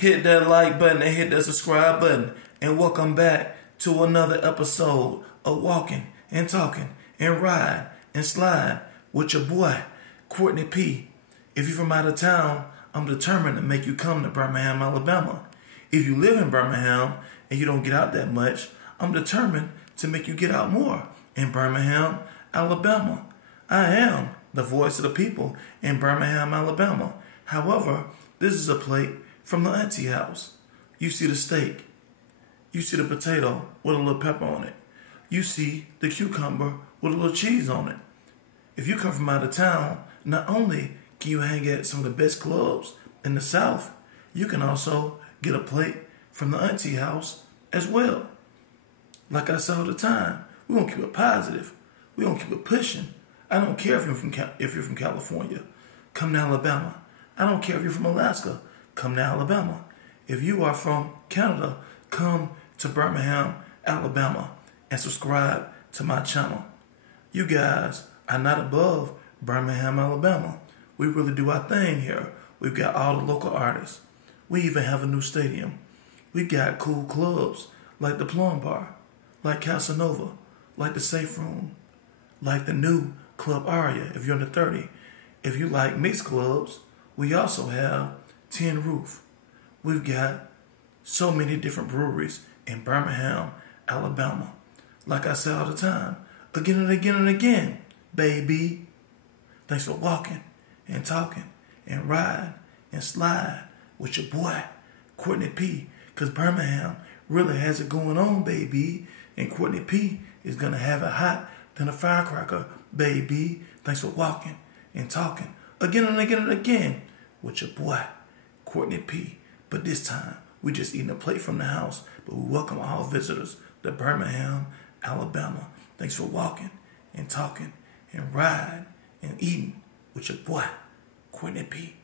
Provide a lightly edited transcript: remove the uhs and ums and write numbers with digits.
Hit that like button and hit that subscribe button. And welcome back to another episode of Walking and Talking and Ride and Slide with your boy, Courtney P. If you're from out of town, I'm determined to make you come to Birmingham, Alabama. If you live in Birmingham and you don't get out that much, I'm determined to make you get out more in Birmingham, Alabama. I am the voice of the people in Birmingham, Alabama. However, this is a plate from the auntie house. You see the steak. You see the potato with a little pepper on it. You see the cucumber with a little cheese on it. If you come from out of town, not only can you hang at some of the best clubs in the South, you can also get a plate from the auntie house as well. Like I say all the time, we're going to keep it positive. We're going to keep it pushing. I don't care if you're from California. Come to Alabama. I don't care if you're from Alaska. Come to Alabama. If you are from Canada, come to Birmingham, Alabama, and subscribe to my channel. You guys are not above Birmingham, Alabama. We really do our thing here. We've got all the local artists. We even have a new stadium. We got cool clubs like the Plum Bar, like Casanova, like the Safe Room, like the new Club Aria if you're under 30. If you like mixed clubs, we also have Tin Roof. We've got so many different breweries in Birmingham, Alabama. Like I say all the time, again and again and again, baby. Thanks for walking and talking and ride and slide with your boy, Courtney P. Because Birmingham really has it going on, baby. And Courtney P is going to have it hot than a firecracker, baby. Thanks for walking and talking again and again and again with your boy, Courtney P. But this time, we just eating a plate from the house, but we welcome all visitors to Birmingham, Alabama. Thanks for walking and talking and riding and eating with your boy, Courtney P.